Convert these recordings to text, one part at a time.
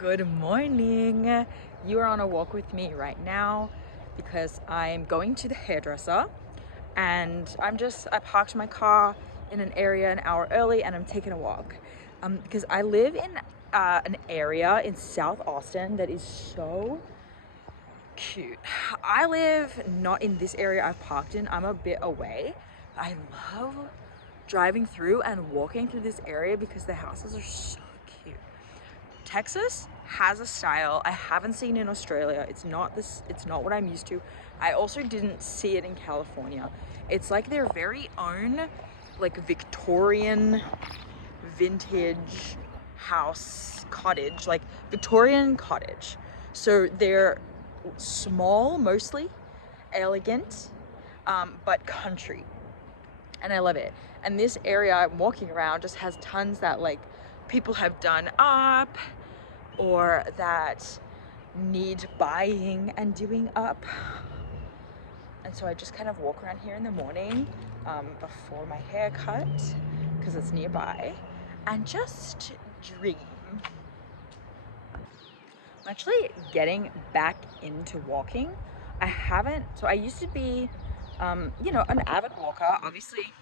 Good morning. You are on a walk with me right now because I'm going to the hairdresser and I parked my car in an area an hour early and I'm taking a walk because I live in an area in South Austin that is so cute. I live not in this area I've parked in, I'm a bit away. I love driving through and walking through this area because the houses are so cute. Texas has a style I haven't seen in Australia. It's not what I'm used to. I also didn't see it in California. It's like their very own like Victorian vintage house cottage, like Victorian cottage. So they're small, mostly elegant, but country. And I love it. And this area I'm walking around just has tons that like people have done up or that need buying and doing up. And so I just kind of walk around here in the morning before my haircut because it's nearby and just dream. I'm actually getting back into walking. I used to be an avid walker. Obviously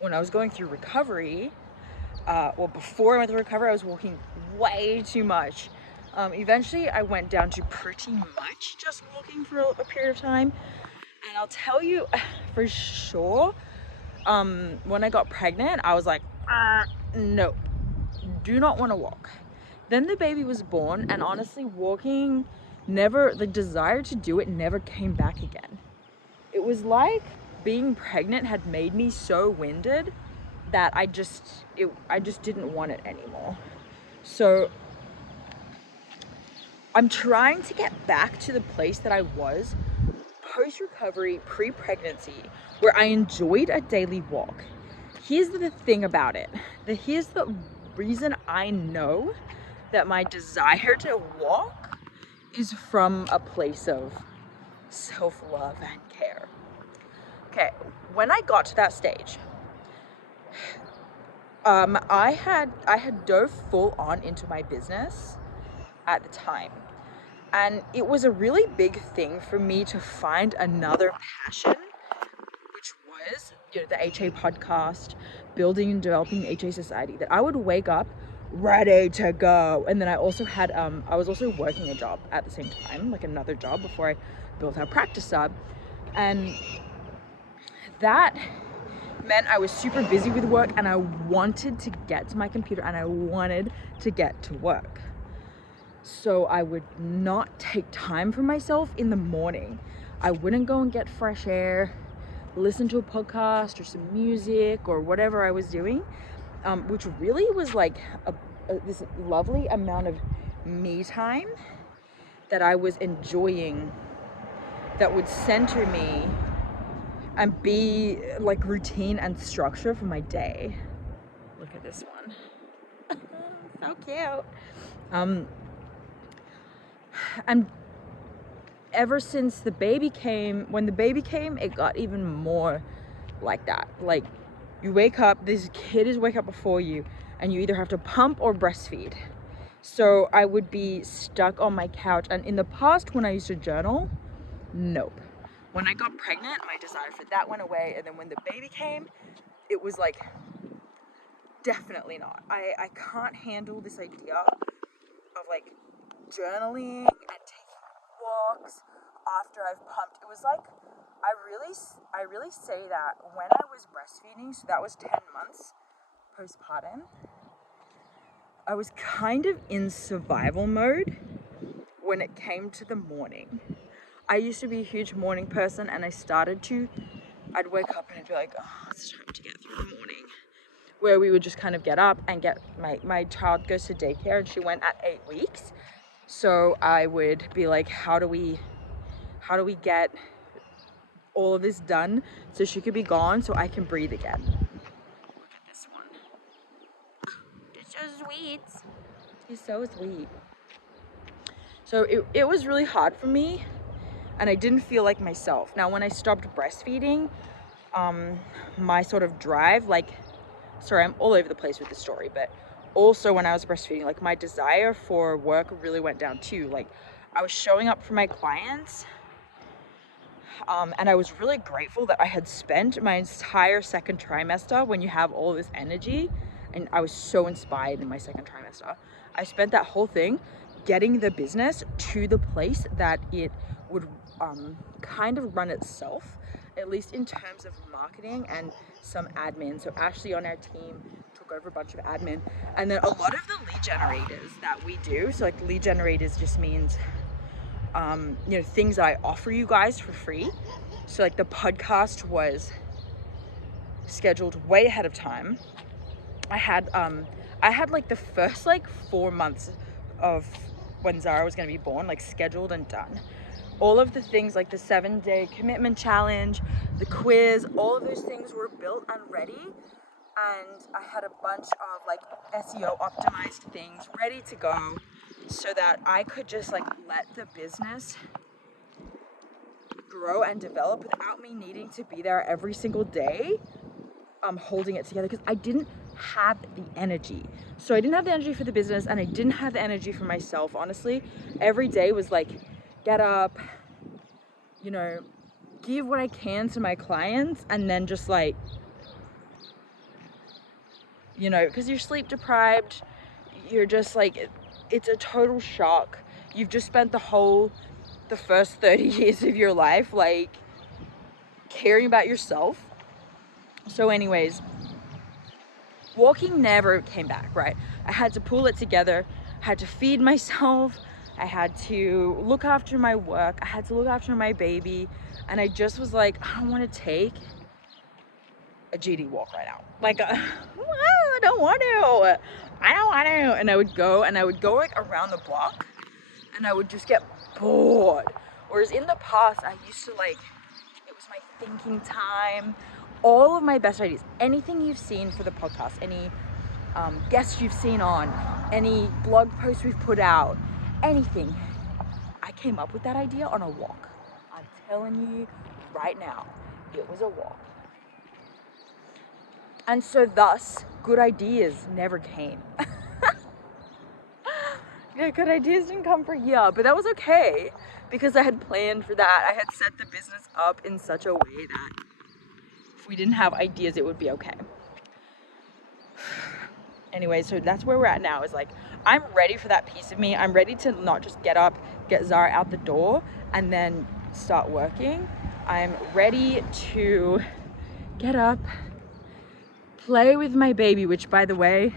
when I was going through recovery, before I went through recovery, I was walking way too much. Eventually I went down to pretty much just walking for a period of time. And I'll tell you for sure, when I got pregnant, I was like, no, do not want to walk. Then the baby was born and honestly walking the desire to do it never came back again. It was like being pregnant had made me so winded that I just didn't want it anymore. So I'm trying to get back to the place that I was post-recovery, pre-pregnancy, where I enjoyed a daily walk. Here's the thing about it. Here's the reason I know that my desire to walk is from a place of self-love and care. Okay, when I got to that stage, I had dove full on into my business at the time. And it was a really big thing for me to find another passion, which was, the HA podcast, building and developing the HA Society, that I would wake up ready to go. And then I also had, I was also working a job at the same time, like another job before I built our practice up. And that meant I was super busy with work and I wanted to get to my computer and I wanted to get to work. So I would not take time for myself in the morning. I wouldn't go and get fresh air, listen to a podcast or some music or whatever I was doing, which really was like this lovely amount of me time that I was enjoying, that would center me and be like routine and structure for my day. Look at this one. So cute. And ever since when the baby came, it got even more like that. Like, you wake up, this kid is wake up before you, and you either have to pump or breastfeed. So I would be stuck on my couch. And in the past, when I used to journal, nope. When I got pregnant, my desire for that went away. And then when the baby came, it was like, definitely not. I can't handle this idea of like journaling and taking walks after I've pumped. It was like, I really say that when I was breastfeeding, so that was 10 months postpartum, I was kind of in survival mode when it came to the morning. I used to be a huge morning person and I'd wake up and I'd be like, oh, it's time to get through the morning. Where we would just kind of get up and get, my child goes to daycare and she went at 8 weeks. So I would be like, how do we get all of this done so she could be gone so I can breathe again? Look at this one. It's so sweet. He's so sweet. So it was really hard for me and I didn't feel like myself. Now, when I stopped breastfeeding, my sort of drive, sorry, I'm all over the place with the story, but also when I was breastfeeding, like my desire for work really went down too. Like I was showing up for my clients, and I was really grateful that I had spent my entire second trimester, when you have all this energy, and I was so inspired in my second trimester. I spent that whole thing getting the business to the place that it would kind of run itself, at least in terms of marketing and some admin. So Ashley on our team took over a bunch of admin, and then a lot of the lead generators that we do, so like lead generators just means you know, things that I offer you guys for free. So like the podcast was scheduled way ahead of time. I had like the first like 4 months of when Zara was going to be born like scheduled and done. All of the things like the 7-day commitment challenge, the quiz, all of those things were built and ready. And I had a bunch of like SEO optimized things ready to go so that I could just like let the business grow and develop without me needing to be there every single day holding it together, because I didn't have the energy. So I didn't have the energy for the business, and I didn't have the energy for myself, honestly. Every day was like, get up, you know, give what I can to my clients, and then just like, you know, because you're sleep deprived, you're just like, it's a total shock. You've just spent the first 30 years of your life like caring about yourself. So anyways, walking never came back, right? I had to pull it together, I had to feed myself, I had to look after my work, I had to look after my baby, and I just was like, I don't want to take a GD walk right now. Like, I don't want to. And I would go like around the block, and I would just get bored. Whereas in the past, I used to like, it was my thinking time. All of my best ideas, anything you've seen for the podcast, any guests you've seen on, any blog posts we've put out, anything, I came up with that idea on a walk. I'm telling you right now, it was a walk. And so thus, good ideas never came. Yeah, good ideas didn't come for a year, but that was okay because I had planned for that. I had set the business up in such a way that if we didn't have ideas, it would be okay. Anyway, so that's where we're at now, is like, I'm ready for that piece of me. I'm ready to not just get up, get Zara out the door, and then start working. I'm ready to get up, play with my baby, which, by the way,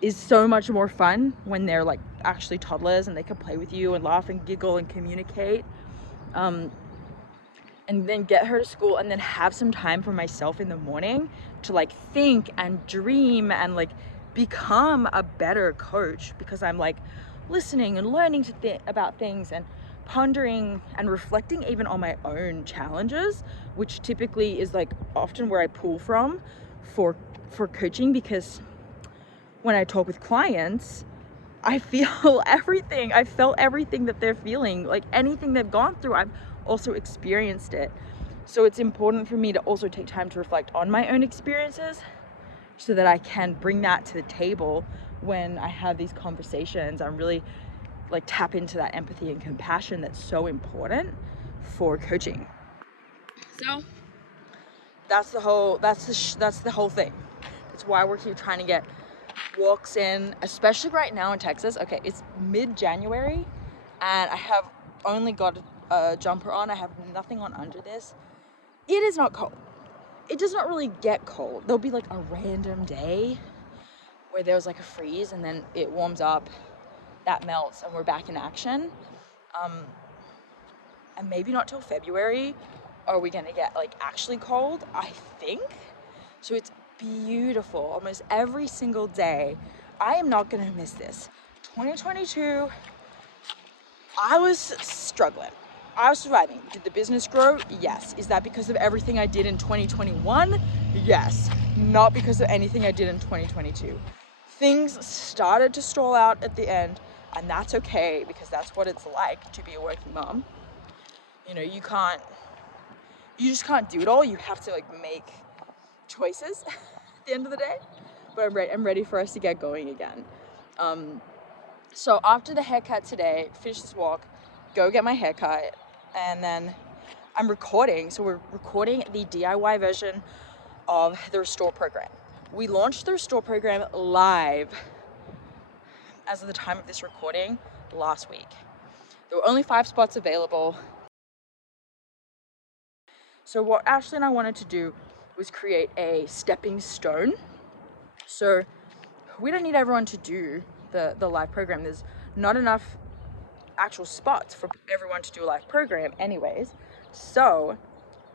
is so much more fun when they're like actually toddlers and they can play with you and laugh and giggle and communicate. And then get her to school, and then have some time for myself in the morning to like think and dream and like become a better coach, because I'm like listening and learning to about things and pondering and reflecting even on my own challenges, which typically is like often where I pull from for coaching, because when I talk with clients, I feel everything. I felt everything that they're feeling, like anything they've gone through, I've also experienced it. So it's important for me to also take time to reflect on my own experiences so that I can bring that to the table when I have these conversations. I'm really like tap into that empathy and compassion that's so important for coaching. So that's the whole thing. That's why we're here trying to get walks in, especially right now in Texas. Okay, it's mid-January and I have only got a jumper on. I have nothing on under this. It is not cold. It does not really get cold. There'll be like a random day where there's like a freeze and then it warms up, that melts, and we're back in action. And maybe not till February are we gonna get like actually cold, I think. So it's beautiful almost every single day. I am not gonna miss this. 2022, I was struggling. I was surviving. Did the business grow? Yes. Is that because of everything I did in 2021? Yes. Not because of anything I did in 2022. Things started to stall out at the end, and that's okay, because that's what it's like to be a working mom. You know, you just can't do it all. You have to like make choices at the end of the day. but I'm ready for us to get going again. So after the haircut today, finish this walk, go get my haircut, and then I'm recording. So we're recording the DIY version of the Restore program. We launched the Restore program live as of the time of this recording last week. There were only 5 spots available. So what Ashley and I wanted to do was create a stepping stone. So we don't need everyone to do the live program. There's not enough actual spots for everyone to do a live program anyways. So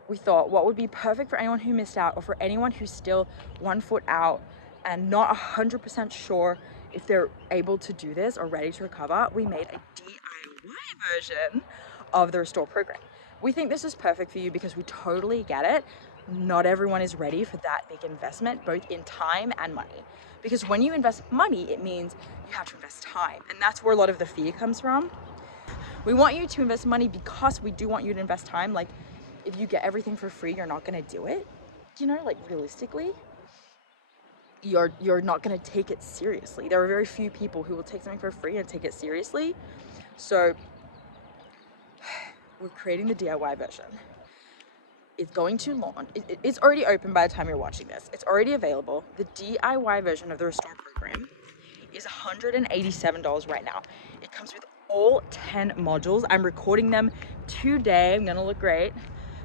we thought what would be perfect for anyone who missed out, or for anyone who's still 1 foot out and not 100% sure if they're able to do this or ready to recover, we made a DIY version of the Restore program. We think this is perfect for you because we totally get it. Not everyone is ready for that big investment, both in time and money. Because when you invest money, it means you have to invest time. And that's where a lot of the fear comes from. We want you to invest money because we do want you to invest time. Like, if you get everything for free, you're not gonna do it. You know, like realistically, you're not gonna take it seriously. There are very few people who will take something for free and take it seriously. So we're creating the DIY version. It's going to launch. It's already open by the time you're watching this. It's already available. The DIY version of the Restore program is $187 right now. It comes with all 10 modules. I'm recording them today. I'm gonna look great.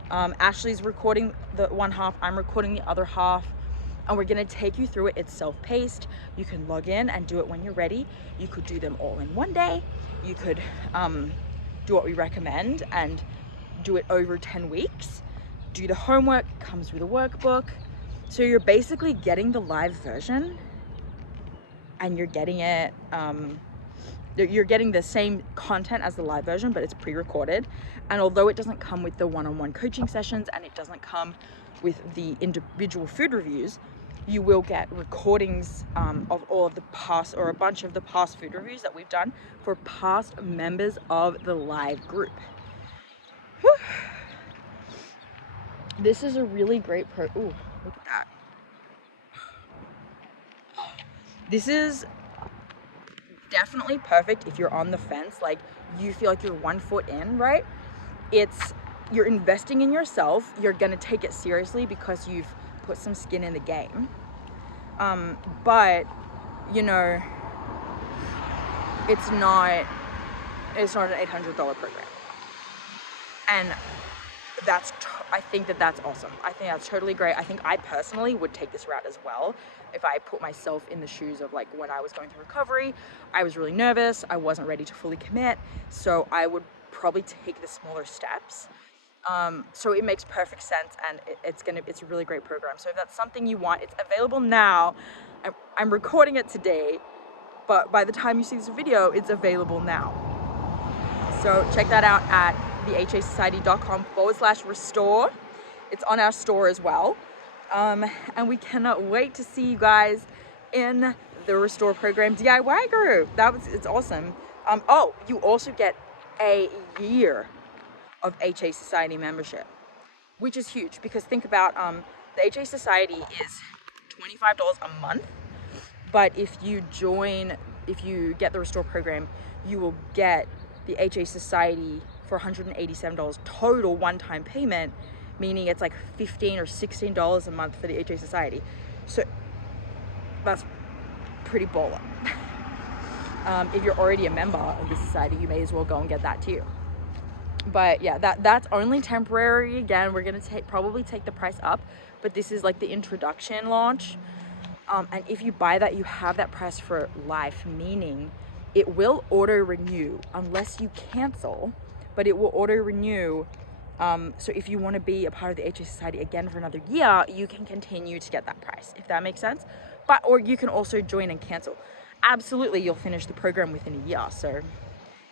Ashley's recording the one half, I'm recording the other half, and we're gonna take you through it. It's self-paced. You can log in and do it when you're ready. You could do them all in one day. You could do what we recommend and do it over 10 weeks. Do the homework, comes with a workbook. So you're basically getting the live version, and you're getting it, you're getting the same content as the live version, but it's pre-recorded. And although it doesn't come with the one-on-one coaching sessions, and it doesn't come with the individual food reviews, you will get recordings of all of the past, or a bunch of the past food reviews that we've done for past members of the live group. Whew. This is a really great ooh, look at that. This is definitely perfect if you're on the fence, like you feel like you're 1 foot in, right? You're investing in yourself. You're gonna take it seriously because you've put some skin in the game. But you know, it's not an $800 program, and I think that's awesome. I think that's totally great. I think I personally would take this route as well. If I put myself in the shoes of like when I was going through recovery, I was really nervous. I wasn't ready to fully commit. So I would probably take the smaller steps. So it makes perfect sense, and it's a really great program. So if that's something you want, it's available now. I'm recording it today, but by the time you see this video, it's available now. So check that out at thehasociety.com/restore. It's on our store as well. And we cannot wait to see you guys in the Restore program DIY group. It's awesome. Oh, you also get a year of HA Society membership, which is huge, because think about the HA Society is $25 a month, but if you get the Restore program, you will get the HA Society for $187 total one-time payment, meaning it's like $15 or $16 a month for the HA Society. So that's pretty baller. If you're already a member of the society, you may as well go and get that too. But yeah, that's only temporary. Again, we're gonna probably take the price up, but this is like the introduction launch. And if you buy that, you have that price for life, meaning it will auto renew unless you cancel, but it will auto renew. So if you want to be a part of the HA Society again for another year, you can continue to get that price, if that makes sense. Or you can also join and cancel. Absolutely, you'll finish the program within a year. So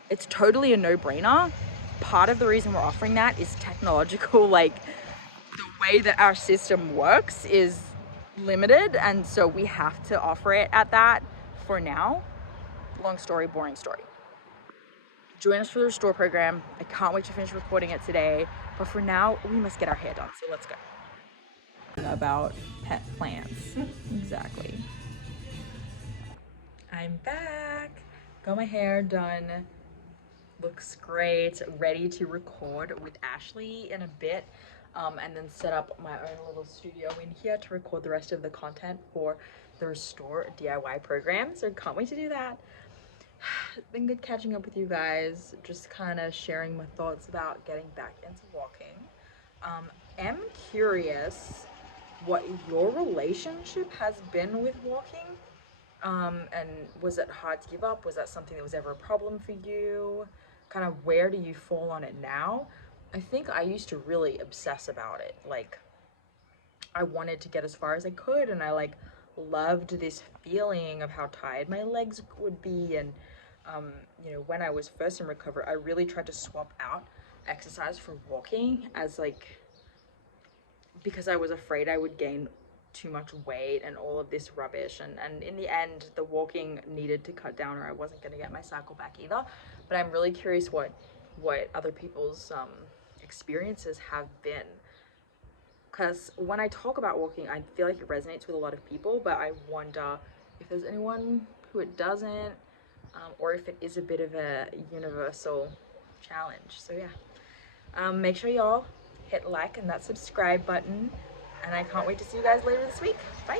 it's totally a no-brainer. Part of the reason we're offering that is technological, like the way that our system works is limited, and so we have to offer it at that for now. Long story, boring story. Join us for the Restore program. I can't wait to finish recording it today, but for now we must get our hair done, so let's go. About pet plants. Exactly. I'm back. Got my hair done. Looks great. Ready to record with Ashley in a bit. And then set up my own little studio in here to record the rest of the content for the Restore DIY program. So can't wait to do that. It's been good catching up with you guys. Just kind of sharing my thoughts about getting back into walking. Am curious what your relationship has been with walking. And was it hard to give up? Was that something that was ever a problem for you? Kind of where do you fall on it now? I think I used to really obsess about it. Like, I wanted to get as far as I could, and I like loved this feeling of how tired my legs would be. And when I was first in recovery, I really tried to swap out exercise for walking as like, because I was afraid I would gain too much weight and all of this rubbish. And in the end, the walking needed to cut down, or I wasn't going to get my cycle back either. But I'm really curious what other people's experiences have been. Because when I talk about walking, I feel like it resonates with a lot of people, but I wonder if there's anyone who it doesn't, or if it is a bit of a universal challenge. So yeah. Make sure y'all hit like and that subscribe button. And I can't wait to see you guys later this week. Bye.